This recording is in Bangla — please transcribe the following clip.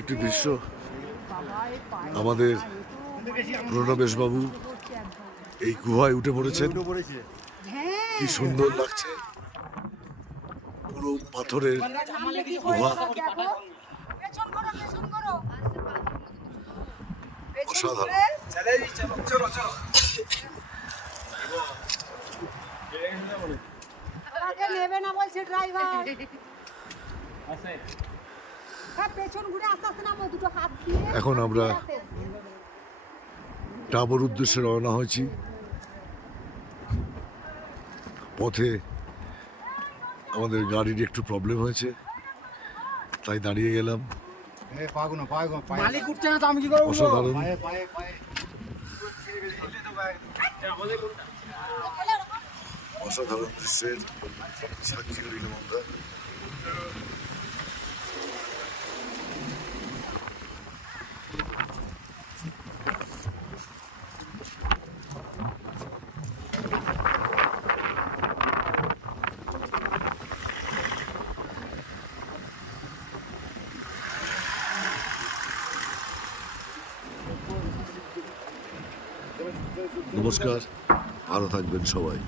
একটি দৃশ্য আমাদের প্রণবেশ বাবু এই গুহায় উঠে পড়েছেন। কি সুন্দর লাগছে, পুরো পাথরের গুহা, অসাধারণ। নেবে না বলছে ড্রাইভার। এখন আমরা টাবর উদ্দেশ্যে রওনা হয়েছি। পথে আমাদের গাড়ির একটু প্রবলেম হয়েছে, তাই দাঁড়িয়ে গেলাম। অসাধারণ, অসাধারণ দৃশ্যের সাক্ষী হইলাম আমরা। নমস্কার, ভালো থাকবেন সবাই।